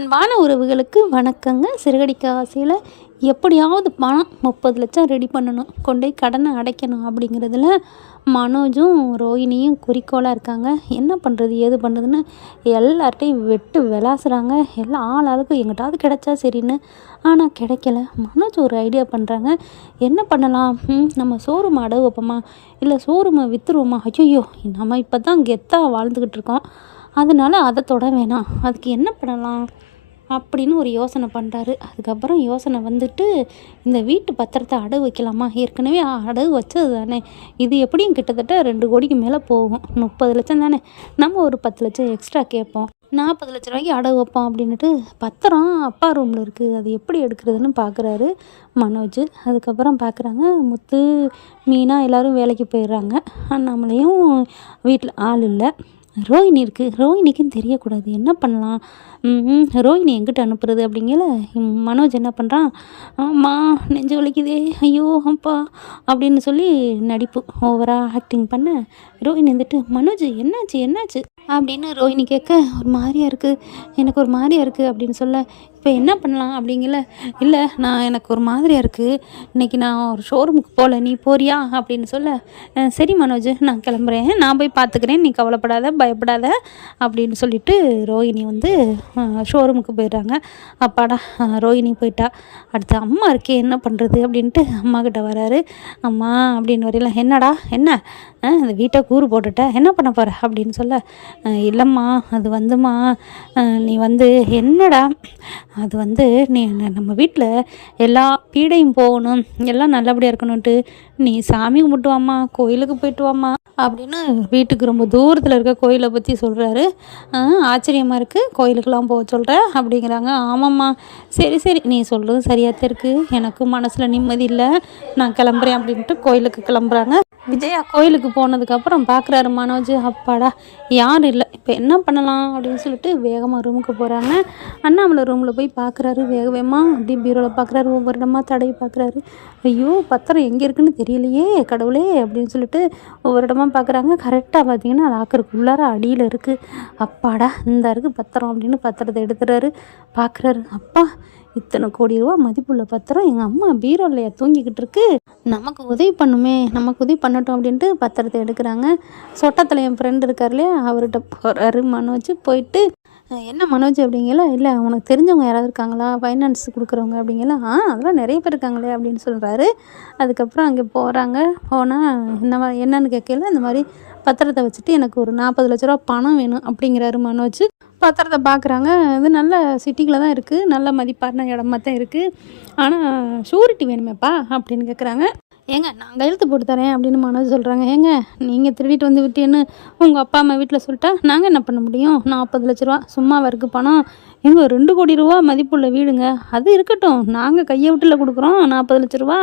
அன்பான உறவுகளுக்கு வணக்கங்க. சிறுகடிக்க ஆசையில் எப்படியாவது பணம் 30 லட்சம் ரெடி பண்ணணும், கொண்டு போய் கடனை அடைக்கணும் அப்படிங்கிறதுல மனோஜும் ரோஹிணியும் குறிக்கோளாக இருக்காங்க. என்ன பண்ணுறது ஏது பண்ணுறதுன்னு எல்லார்ட்டையும் வெட்டு விளாசுறாங்க. எல்லாம் ஆளுக்கு எங்கிட்டாவது கிடைச்சா சரின்னு. ஆனால் கிடைக்கல. மனோஜ் ஒரு ஐடியா பண்ணுறாங்க. என்ன பண்ணலாம், நம்ம ஷோரூம் அடகு வைப்போமா, இல்லை ஷோரூமை விற்றுருவோமா? ஐயோ, நம்ம இப்போ தான் கெத்தாக வாழ்ந்துக்கிட்டு இருக்கோம், அதனால அதை தொட வேணாம், அதுக்கு என்ன பண்ணலாம் அப்படின்னு ஒரு யோசனை பண்ணுறாரு. அதுக்கப்புறம் யோசனை வந்துட்டு, இந்த வீட்டு பத்திரத்தை அடகு வைக்கலாமா? ஏற்கனவே அடகு வச்சது தானே, இது எப்படியும் கிட்டத்தட்ட 2 கோடிக்கு மேலே போகும். 30 லட்சம் தானே, நம்ம ஒரு 10 லட்சம் எக்ஸ்ட்ரா கேட்போம், 40 லட்ச ரூபாய்க்கு அடகு வைப்போம் அப்படின்ட்டு பத்திரம் அப்பா ரூமில் இருக்குது, அது எப்படி எடுக்கிறதுன்னு பார்க்குறாரு மனோஜ். அதுக்கப்புறம் பார்க்குறாங்க, முத்து மீனா எல்லோரும் வேலைக்கு போயிடுறாங்க. நம்மளையும் வீட்டில் ஆள் இல்லை. ரோஹிணி இருக்குது, ரோஹிணிக்குன்னு தெரியக்கூடாது, என்ன பண்ணலாம்? ரோஹிணி எங்கிட்ட அனுப்புறது அப்படிங்கல மனோஜ் என்ன பண்ணுறான், அம்மா நெஞ்சு வலிக்குதே, ஐயோ அப்பா அப்படின்னு சொல்லி நடிப்பு ஓவராக ஆக்டிங் பண்ண ரோஹிணி வந்துட்டு, மனோஜ் என்னாச்சு என்னாச்சு அப்படின்னு ரோஹிணி கேட்க, ஒரு மாதிரியாக இருக்குது, எனக்கு ஒரு மாதிரியாக இருக்குது அப்படின்னு சொல்ல, இப்போ என்ன பண்ணலாம் அப்படிங்கல, இல்லை எனக்கு ஒரு மாதிரியாக இருக்குது, இன்றைக்கி நான் ஒரு ஷோரூமுக்கு போகல, நீ போறியா அப்படின்னு சொல்ல, சரி மனோஜ் நான் கிளம்புறேன், நான் போய் பார்த்துக்கிறேன், நீ கவலைப்படாத பயப்படாத அப்படின்னு சொல்லிட்டு ரோஹிணி வந்து ஷோரூமுக்கு போயிடுறாங்க. அப்பாடா ரோஹிணி போயிட்டா, அடுத்து அம்மா இருக்கே என்ன பண்ணுறது அப்படின்ட்டு அம்மா கிட்ட வராரு. அம்மா அப்படின்னு வரையில, என்னடா என்ன இந்த வீட்டை கூறு போட்டுட்ட, என்ன பண்ண போகிற அப்படின்னு சொல்ல, இல்லைம்மா அது வந்துமா நீ வந்து என்னடா அது வந்து நீ நம்ம வீட்டில் எல்லா பீடையும் போகணும், எல்லாம் நல்லபடியாக இருக்கணுன்ட்டு நீ சாமி கும்பிட்டு வாம்மா, கோயிலுக்கு போயிட்டு வாம்மா அப்படின்னு வீட்டுக்கு ரொம்ப தூரத்தில் இருக்க கோயிலை பற்றி சொல்கிறாரு. ஆச்சரியமாக இருக்குது, கோயிலுக்கெல்லாம் போக சொல்கிற அப்படிங்கிறாங்க. ஆமாம்மா, சரி சரி நீ சொல்கிறது சரியாக இருக்குது, எனக்கும் மனசில் நிம்மதி இல்லை, நான் கிளம்புறேன் அப்படின்ட்டு கோயிலுக்கு கிளம்புறாங்க. விஜயா கோயிலுக்கு போனதுக்கப்புறம் பார்க்குறாரு மனோஜ், அப்பாடா யாரும் இல்லை, இப்போ என்ன பண்ணலாம் அப்படின்னு சொல்லிட்டு வேகமாக ரூமுக்கு போகிறாங்க. அண்ணாமலை ரூமில் போய் பார்க்குறாரு, வேகமாக அப்படி பீரோவில் பார்க்குறாரு, ஒவ்வொரு இடமா தடவி பார்க்குறாரு. ஐயோ பத்திரம் எங்கே இருக்குன்னு தெரியலையே கடவுளே அப்படின்னு சொல்லிட்டு ஒவ்வொரு இடமா பார்க்குறாங்க. கரெக்டாக பார்த்தீங்கன்னா லாக்கருக்கு உள்ளார அடியில் இருக்குது. அப்பாடா இந்த இருக்குது பத்திரம் அப்படின்னு பத்திரத்தை எடுத்துறாரு. பார்க்குறாரு, அப்பா இத்தனை கோடி ரூபா மதிப்புள்ள பத்திரம் எங்கள் அம்மா பீரோலையா தூங்கிக்கிட்டு இருக்கு, நமக்கு உதவி பண்ணுமே, நமக்கு உதவி பண்ணட்டும் அப்படின்ட்டு பத்திரத்தை எடுக்கிறாங்க. சொட்டத்தில் என் ஃப்ரெண்டு இருக்கார் இல்லையா, அவர்கிட்ட போகிறாரு மனோஜ். போயிட்டு, என்ன மனோஜ் அப்படிங்கல, இல்லை உனக்கு தெரிஞ்சவங்க யாராவது இருக்காங்களா ஃபைனான்ஸ் கொடுக்குறவங்க அப்படிங்கல, அதெல்லாம் நிறைய பேர் இருக்காங்களே அப்படின்னு சொல்கிறாரு. அதுக்கப்புறம் அங்கே போகிறாங்க. போனால் இந்த மாதிரி என்னன்னு கேட்கல, இந்த மாதிரி பத்திரத்தை வச்சுட்டு எனக்கு ஒரு 40 லட்ச ரூபா பணம் வேணும் அப்படிங்கிறாரு மனோஜ். பத்திரத்தை பார்க்குறாங்க, இது நல்ல சிட்டிக்குள்ளே தான் இருக்குது, நல்ல மதிப்பான இடமா தான் இருக்குது, ஆனால் ஷூரிட்டி வேணுமேப்பா அப்படின்னு கேட்குறாங்க. ஏங்க நான் கையெழுத்து போட்டு தரேன் அப்படின்னு மனோஜ் சொல்கிறாங்க. ஏங்க நீங்கள் திருடிட்டு வந்து விட்டேன்னு உங்கள் அப்பா அம்மா வீட்டில் சொல்லிட்டா நாங்கள் என்ன பண்ண முடியும்? 40 லட்ச ரூபா சும்மாவாக இருக்குது பணம், எங்க 2 கோடி ரூபா மதிப்புள்ள வீடுங்க, அது இருக்கட்டும், நாங்கள் கையை விட்டுல கொடுக்குறோம் 40 லட்ச ரூபா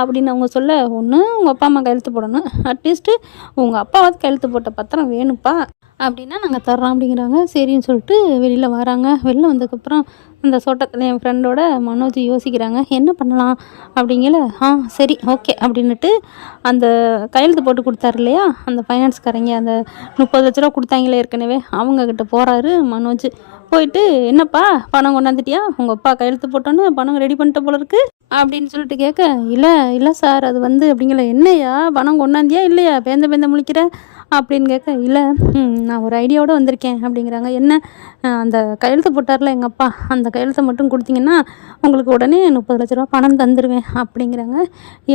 அப்படின்னு அவங்க சொல்ல, ஒன்று உங்கள் அப்பா அம்மா கையெழுத்து போடணும், அட்லீஸ்ட்டு உங்கள் அப்பாவாவது கையெழுத்து போட்ட பத்திரம் வேணும்ப்பா அப்படின்னா நாங்கள் தர்றோம் அப்படிங்கிறாங்க. சரின்னு சொல்லிட்டு வெளியில் வராங்க. வெளில வந்ததுக்கப்புறம் அந்த தோட்டத்தில் என் ஃப்ரெண்டோட மனோஜ் யோசிக்கிறாங்க, என்ன பண்ணலாம் அப்படிங்கல. சரி ஓகே அப்படின்னுட்டு அந்த கையெழுத்து போட்டு கொடுத்தாரு இல்லையா அந்த ஃபைனான்ஸ்காரங்க, அந்த 30 லட்ச ரூபா கொடுத்தாங்களே ஏற்கனவே, அவங்கக்கிட்ட போகிறாரு மனோஜ். போயிட்டு, என்னப்பா பணம் கொண்டாந்துட்டியா, உங்கள் அப்பா கையெழுத்து போட்டோன்னு பணம் ரெடி பண்ணிட்ட போல இருக்கு அப்படின்னு சொல்லிட்டு கேட்க, இல்லை சார் அது வந்து அப்படிங்கல, என்னையா பணம் கொண்டாந்தியா இல்லையா பேந்த முழிக்கிற அப்படின்னு கேட்க, இல்லை நான் ஒரு ஐடியாவோடு வந்திருக்கேன் அப்படிங்கிறாங்க. என்ன, அந்த கையெழுத்து போட்டார்ல எங்கள் அப்பா, அந்த கையெழுத்தை மட்டும் கொடுத்தீங்கன்னா உங்களுக்கு உடனே 30 லட்ச ரூபா பணம் தந்துடுவேன் அப்படிங்கிறாங்க.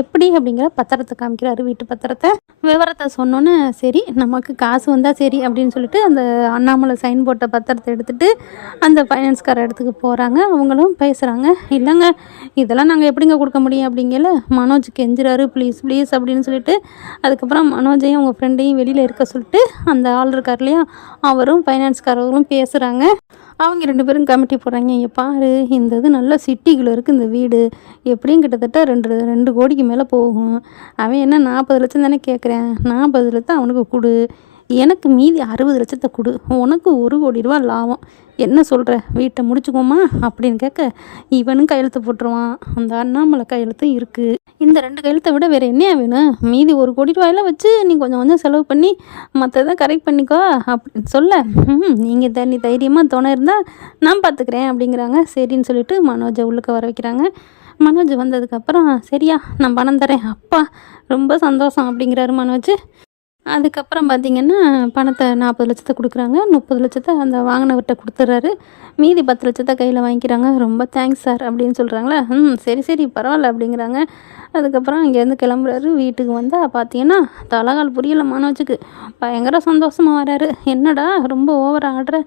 எப்படி அப்படிங்கிற பத்திரத்தை காமிக்கிறாரு, வீட்டு பத்திரத்தை. விவரத்தை சொன்னோன்னே, சரி நமக்கு காசு வந்தால் சரி அப்படின்னு சொல்லிட்டு அந்த அண்ணாமலை சைன் போட்ட பத்திரத்தை எடுத்துகிட்டு அந்த ஃபைனான்ஸ்கார இடத்துக்கு போகிறாங்க. அவங்களும் பேசுகிறாங்க. இல்லைங்க இதெல்லாம் நாங்கள் எப்படிங்க கொடுக்க முடியும் அப்படிங்கல மனோஜ் கெஞ்சுறாரு, ப்ளீஸ் ப்ளீஸ் அப்படின்னு சொல்லிட்டு. அதுக்கப்புறம் மனோஜையும் அவங்க ஃப்ரெண்டையும் வெளியில் இருக்க சொல்லிட்டு அந்த ஆள் இருக்கார் இல்லையா, அவரும் ஃபைனான்ஸ்காரர்களும் பேசுகிறாங்க. அவங்க 2 பேரும் கமிட்டி போடுறாங்க. இங்கே பாரு, இந்த இது நல்ல சிட்டிக்குள்ளே இருக்குது, இந்த வீடு எப்படியும் கிட்டத்தட்ட 2 கோடிக்கு மேலே போகும், அவன் என்ன 40 லட்சம் தானே கேட்குறேன், 40 லட்சம் அவனுக்கு கொடு, எனக்கு மீதி 60 லட்சத்தை கொடு, உனக்கு 1 கோடி ரூபா லாபம், என்ன சொல்கிற, வீட்டை முடிச்சுக்கோமா அப்படின்னு கேட்க, இவனும் கையெழுத்து போட்டுருவான், அந்த அண்ணாமலை கையெழுத்தும் இருக்குது, இந்த 2 கையெழுத்த விட வேறு என்னையா வேணும்? மீதி 1,00,00,000 வச்சு நீ கொஞ்சம் கொஞ்சம் செலவு பண்ணி மற்றதை கரெக்ட் பண்ணிக்கோ அப்படின்னு சொல்ல, நீங்கள் நீ தைரியமாக துணை இருந்தால் நான் பார்த்துக்கிறேன் அப்படிங்கிறாங்க. சரின்னு சொல்லிட்டு மனோஜை உள்ளுக்க வர வைக்கிறாங்க. மனோஜ் வந்ததுக்கப்புறம் சரியா நான் பணம் தரேன், அப்பா ரொம்ப சந்தோஷம் அப்படிங்கிறாரு மனோஜ். அதுக்கப்புறம் பார்த்திங்கன்னா பணத்தை 40,00,000 கொடுக்குறாங்க. 30,00,000 அந்த வாங்கினவர்கிட்ட கொடுத்துட்றாரு. மீதி 10,00,000 கையில் வாங்கிக்கிறாங்க. ரொம்ப தேங்க்ஸ் சார் அப்படின்னு சொல்கிறாங்களா. சரி சரி பரவாயில்ல அப்படிங்கிறாங்க. அதுக்கப்புறம் இங்கேருந்து கிளம்புறாரு. வீட்டுக்கு வந்தால் பார்த்தீங்கன்னா தலகால் புரியலை மனோஜுக்கு. பயங்கர சந்தோஷமாக வராரு. என்னடா ரொம்ப ஓவராக ஆடுற?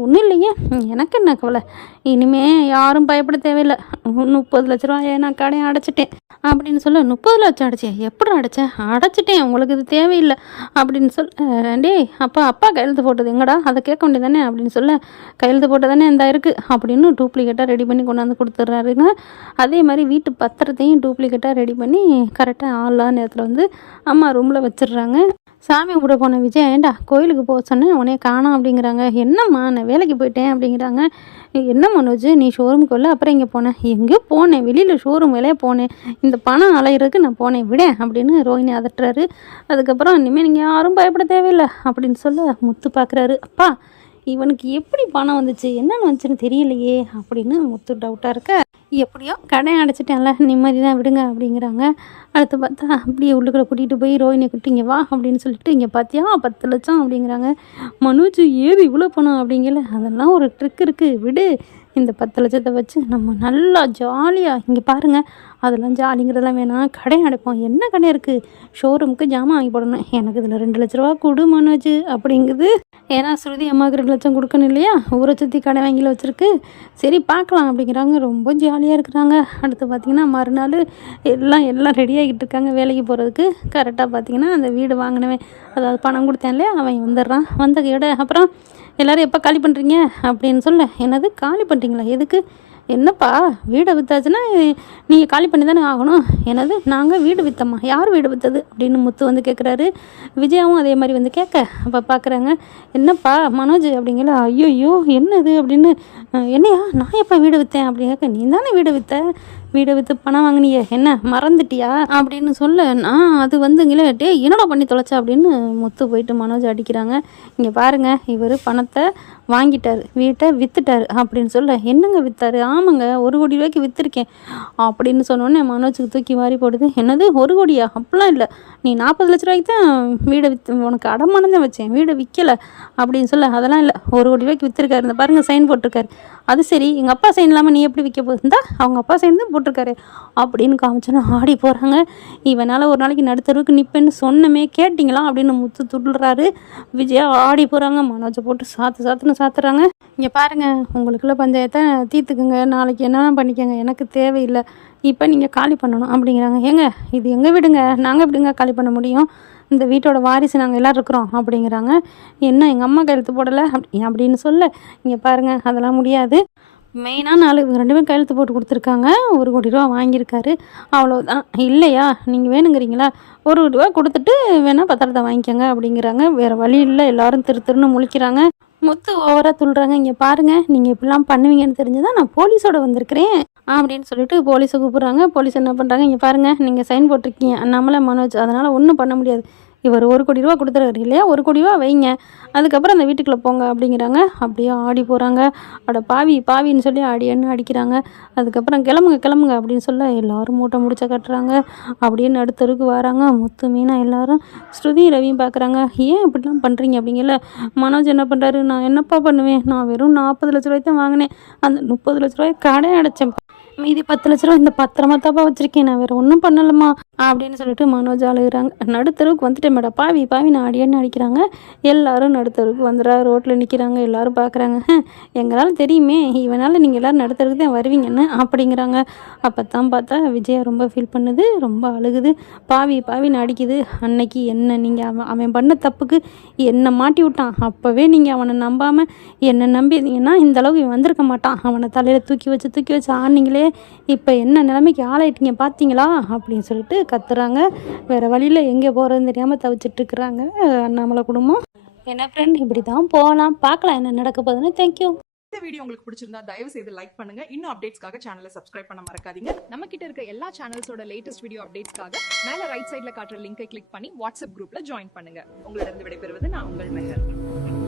ஒன்றும் இல்லைங்க, எனக்கு என்ன கவலை, இனிமே யாரும் பயப்பட தேவையில்லை, 30,00,000 நான் கடையை அடைச்சிட்டேன் அப்படின்னு சொல்ல. 30,00,000 அடைச்சேன்? எப்படி அடைச்சேன்? அடைச்சிட்டேன், உங்களுக்கு இது தேவையில்லை அப்படின்னு சொல்ல. டேய் அப்பா கையெழுத்து போட்டது எங்கடா, அதை கேட்க வேண்டியதானே அப்படின்னு சொல்ல. கையெழுத்து போட்டதானே இந்த இருக்குது அப்படின்னு டூப்ளிகேட்டாக ரெடி பண்ணி கொண்டாந்து கொடுத்துட்றாருங்க. அதே மாதிரி வீட்டு பத்திரத்தையும் டூப்ளிகேட்டாக ரெடி பண்ணி கரெக்டாக ஆள்லாம் நேரத்தில் வந்து அம்மா ரூமில் வச்சிடுறாங்க. சாமி கும்பிட போன விஜய், ஏண்டா கோயிலுக்கு போக சொன்னேன் உடனே காணோம் அப்படிங்கிறாங்க. என்னம்மா நான் வேலைக்கு போயிட்டேன் அப்படிங்கிறாங்க. என்ன மனோஜ் நீ ஷோரூமுக்கு வரல, அப்புறம் இங்கே போனேன்? எங்கேயோ போனேன், வெளியில் ஷோரூம் வேலையாக போனேன், இந்த பணம் அலையிறதுக்கு நான் போனேன் விடேன் அப்படின்னு ரோஹிணி அதட்டுறாரு. அதுக்கப்புறம் இனிமேல் நீங்கள் யாரும் பயப்பட தேவையில்லை அப்படின்னு சொல்ல முத்து பார்க்குறாரு. அப்பா இவனுக்கு எப்படி பணம் வந்துச்சு, என்னென்னு வந்துச்சுன்னு தெரியலையே அப்படின்னு முத்து டவுட்டாக இருக்க. எப்படியோ கடை அடைச்சிட்டேன்ல, நிம்மதி தான் விடுங்க அப்படிங்கிறாங்க. அடுத்து பார்த்தா அப்படியே உள்ளுக்குள்ள கூட்டிகிட்டு போய் ரோஹிணியை கூப்பிட்டு இங்கே வா அப்படின்னு சொல்லிட்டு, இங்கே பார்த்தியா 10,00,000 அப்படிங்கிறாங்க. மனோஜ் ஏது இவ்வளோ பணம் அப்படிங்கல, அதெல்லாம் ஒரு ட்ரிக் இருக்குது விடு, இந்த 10,00,000 வச்சு நம்ம நல்லா ஜாலியாக இங்கே பாருங்கள், அதெல்லாம் ஜாலிங்கிறதெல்லாம் வேணாம், கடை அடைப்போம். என்ன கடை இருக்குது? ஷோரூமுக்கு ஜாமான் வாங்கி போடணும், எனக்கு இதில் 2,00,000 கொடு மனோஜ் அப்படிங்குது. ஏன்னா ஸ்ருதி அம்மாவுக்கு 2,00,000 கொடுக்கணும் இல்லையா, ஊரை சுற்றி கடை வாங்கியில் வச்சுருக்கு. சரி பார்க்கலாம் அப்படிங்கிறாங்க. ரொம்ப ஜாலியாக இருக்கிறாங்க. அடுத்து பார்த்திங்கன்னா மறுநாள் எல்லாம் ரெடி ஆகிட்டு இருக்காங்க வேலைக்கு போகிறதுக்கு. கரெக்டாக பார்த்திங்கன்னா அந்த வீடு வாங்கினவன், அதாவது பணம் கொடுத்தேன் இல்லையா, அவன் வந்துடுறான். வந்த கையோட அப்புறம் எல்லோரும் எப்போ காலி பண்ணுறீங்க அப்படின்னு சொல்ல. என்னது காலி பண்ணுறீங்களா? எதுக்கு? என்னப்பா வீடை விற்றாச்சுன்னா நீங்கள் காலி பண்ணி தானே ஆகணும். என்னது நாங்கள் வீடு விற்றோமா? யார் வீடு விற்றது அப்படின்னு முத்து வந்து கேட்குறாரு. விஜயாவும் அதே மாதிரி வந்து கேட்க, அப்போ பார்க்குறாங்க. என்னப்பா மனோஜ் அப்படிங்கிற. ஐயோ என்னது அப்படின்னு. என்னையா நான் எப்போ வீடு விற்றேன் அப்படின்னு கேட்க. நீ தானே வீடை விற்று பணம் வாங்கினியே, என்ன மறந்துட்டியா அப்படின்னு சொல்ல. நான் அது வந்துங்களே என்னடா பண்ணி தொலைச்சா அப்படின்னு முத்து போயிட்டு மனோஜ் அடிக்கிறாங்க. இங்கே பாருங்கள், இவர் பணத்தை வாங்கிட்டார், வீட்டை விற்றுட்டார் அப்படின்னு சொல்ல. என்னங்க விற்றாரு? ஆமாங்க 1,00,00,000 ரூபாய்க்கு விற்றுருக்கேன் அப்படின்னு சொன்னோடனே மனோஜுக்கு தூக்கி வாரி போடுது. என்னது 1 கோடியா? அப்படிலாம் இல்லை, நீ 40,00,000 ரூபாய்க்கு தான் வீடை உனக்கு அடமானம் தான் வச்சேன், வீடை விற்கலை அப்படின்னு சொல்ல. அதெல்லாம் இல்லை, 1,00,00,000 ரூபாய்க்கு விற்றுருக்காரு. இந்த பாருங்கள் சைன் போட்டிருக்காரு. அது சரி, எங்கள் அப்பா சைன் இல்லாமல் நீ எப்படி விற்க போகுதுந்தா? அவங்க அப்பா சைன் தான் போட்டிருக்காரு அப்படின்னு காமிச்சோன்னா ஆடி போகிறாங்க. இவனால் ஒரு நாளைக்கு நடுத்தருவுக்கு நிற்பேன்னு சொன்னமே கேட்டிங்களா அப்படின்னு முத்து துள்ளுறாரு. விஜயா ஆடி போகிறாங்க. மனோஜை போட்டு சாத்துன்னு சாத்துறாங்க. இங்கே பாருங்கள், உங்களுக்குள்ள பஞ்சாயத்தை தீர்த்துக்குங்க, நாளைக்கு என்ன பண்ணிக்கோங்க, எனக்கு தேவையில்லை, இப்போ நீங்கள் காலி பண்ணணும் அப்படிங்கிறாங்க. ஏங்க இது எங்கள் வீடுங்க, நாங்கள் எப்படிங்க காலி பண்ண முடியும், இந்த வீட்டோட வாரிசு நாங்கள் எல்லோரும் இருக்கிறோம் அப்படிங்கிறாங்க. என்ன எங்கள் அம்மா கையெழுத்து போடலை அப்படின்னு சொல்ல. இங்கே பாருங்கள் அதெல்லாம் முடியாது, மெயினான ஆள் இவங்க 2 பேரும் கையெழுத்து போட்டு கொடுத்துருக்காங்க, 1 கோடி ரூபா வாங்கியிருக்காரு, அவ்வளோதான். இல்லையா நீங்கள் வேணுங்கிறீங்களா, 1 கோடி ரூபா கொடுத்துட்டு வேணால் பத்திரத்தை வாங்கிக்கோங்க அப்படிங்கிறாங்க. வேறு வழி இல்லை, எல்லோரும் திருன்னு முழிக்கிறாங்க. முத்து ஓவராக துள்ளுறாங்க. இங்கே பாருங்கள், நீங்கள் இப்படிலாம் பண்ணுவீங்கன்னு தெரிஞ்சுதான் நான் போலீஸோடு வந்திருக்கிறேன் அப்படின்னு சொல்லிட்டு போலீஸை கூப்பிட்றாங்க. போலீஸ் என்ன பண்ணுறாங்க, இங்கே பாருங்கள் நீங்கள் சைன் போட்டிருக்கீங்க நம்மள மனோஜ், அதனால் ஒன்றும் பண்ண முடியாது, இவர் 1 கோடி ரூபா கொடுத்துறாரு இல்லையா, 1 கோடி ரூபா வைங்க, அதுக்கப்புறம் அந்த வீட்டுக்குள்ளே போங்க அப்படிங்கிறாங்க. அப்படியே ஆடி போகிறாங்க. அட பாவின்னு சொல்லி அடிக்கிறாங்க. அதுக்கப்புறம் கிளம்புங்க அப்படின்னு சொல்ல எல்லோரும் மூட்டை முடிச்ச கட்டுறாங்க. அப்படியே நடுத்தருக்கு வராங்க. முத்து மீனா எல்லோரும் ஸ்ருதி ரவியும் பார்க்குறாங்க. ஏன் இப்படிலாம் பண்ணுறீங்க அப்படிங்கல. மனோஜ் என்ன பண்ணுறாரு, நான் என்னப்பா பண்ணுவேன், நான் வெறும் 40,00,000 ரூபாய் தான் வாங்கினேன், அந்த 30,00,000 ரூபாய் கடை அடைச்சேன், மீதி 10,00,000 ரூபா இந்த பத்திரமா தாப்பா வச்சுருக்கேன், நான் வேறு ஒன்றும் பண்ணலம்மா அப்படின்னு சொல்லிட்டு மனோஜ் அழுகிறாங்க. நடுத்தருவுக்கு வந்துட்டேன் மேடம், பாவி நான் அடியன்னு அடிக்கிறாங்க. எல்லோரும் நடுத்தருவுக்கு வந்துடுறா, ரோட்டில் நிற்கிறாங்க. எல்லோரும் பார்க்குறாங்க. எங்களால் தெரியுமே இவனால் நீங்கள் எல்லோரும் நடுத்தருக்கு தான் வருவீங்கன்னு அப்படிங்கிறாங்க. அப்போ தான் பார்த்தா விஜயா ரொம்ப ஃபீல் பண்ணுது, ரொம்ப அழுகுது. பாவின்னு அடிக்குது. அன்னைக்கு என்ன நீங்கள் அவன் பண்ண தப்புக்கு என்னை மாட்டி விட்டான், அப்போவே நீங்கள் அவனை நம்பாமல் என்னை நம்பியிருந்தீங்கன்னா இந்தளவுக்கு இவன் வந்திருக்க மாட்டான், அவனை தலையில் தூக்கி வச்சு ஆனீங்களே, இப்போ என்ன நிலைமைக்கு ஆளாயிட்டீங்க பார்த்தீங்களா அப்படின்னு சொல்லிட்டு கத்துறாங்க. வேறு வழியில் எங்கே போகிறதுன்னு தெரியாமல் தவிச்சிட்ருக்குறாங்க அண்ணாமலை குடும்பம். என்ன ஃப்ரெண்ட், இப்படி தான் போகலாம், பார்க்கலாம் என்ன நடக்க போகுதுன்னு. தேங்க்யூ. இந்த வீடியோ உங்களுக்கு பிடிச்சிருந்தா தயவு செய்து லைக் பண்ணுங்க. இன்னும் அப்டேட்ஸ்க்காக சேனலை சப்ஸ்கிரைப் பண்ண மறக்காதீங்க. நம்ம கிட்ட இருக்க எல்லா சேனல்ஸோட லேட்டஸ்ட் வீடியோ அப்டேட்ஸ்க்காக மேல ரைட் சைடுல காட்டுற லிங்கை கிளிக் பண்ணி வாட்ஸ்அப் குரூப்ல ஜாயின் பண்ணுங்க. உங்களிடம் விடைபெறுவது நான் உங்கள் மெஹர்.